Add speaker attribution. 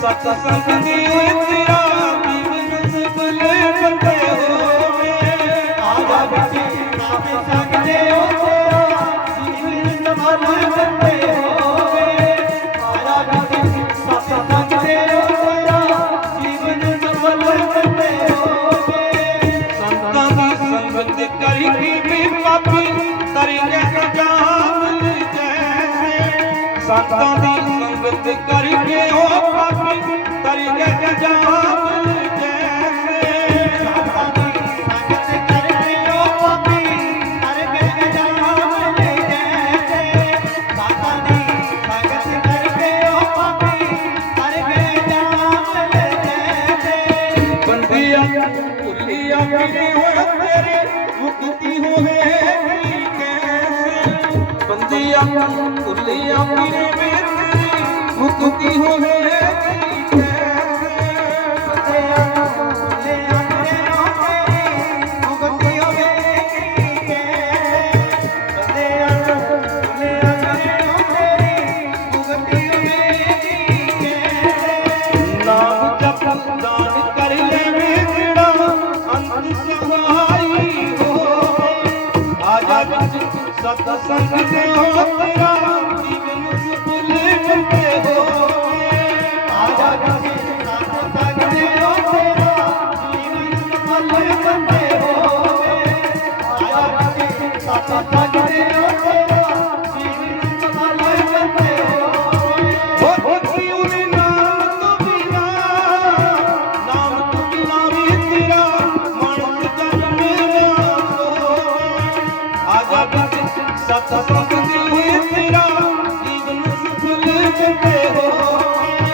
Speaker 1: ਸਤ ਸੰਗ ਦੀ ਤੇਰਾ ਜੀਵਨ ਬੰਦੇ ਹੋਵੇ।
Speaker 2: ਆਜਾ ਵਿੱਚ ਸਤ ਸੰਗ ਦੇ ਤੇਰਾ ਜੀਵਨ ਸਫਲ ਬੰਦੇ ਹੋਵੇ। ਆਜਾ ਵਿੱਚ ਸਤ ਸੰਗ ਦੇ ਤੇਰਾ ਜੀਵਨ ਸਫਲ ਬੰਦੇ ਹੋਵੇ।
Speaker 1: ਸੰਤਾਂ ਦੀ ਸੰਗਤ ਕਰੀ ਵੀ ਪਾਪੀ ਤਰੀਕੇ ਜਾਮ ਸੰਤਾਂ ਦੀ ਸੰਗਤ
Speaker 2: ਕਰਕੇ ਹੋ
Speaker 1: ਬੰਦਿਆ ਭੁੱਲਿਆ ਕਿਵੇਂ ਹੋਇਆ ਤੇਰੇ ਮੁਕਤੀ ਹੋਵੇਗੀ ਕੈਸੇ? ਬੰਦਿਆ ਭੁੱਲਿਆ ਕਿਵੇਂ ਤੇਰੀ ਮੁਕਤੀ ਹੋਵੇਗੀ ਆਜਾ ਵਿੱਚ ਸਤ ਸੰਗ ta ta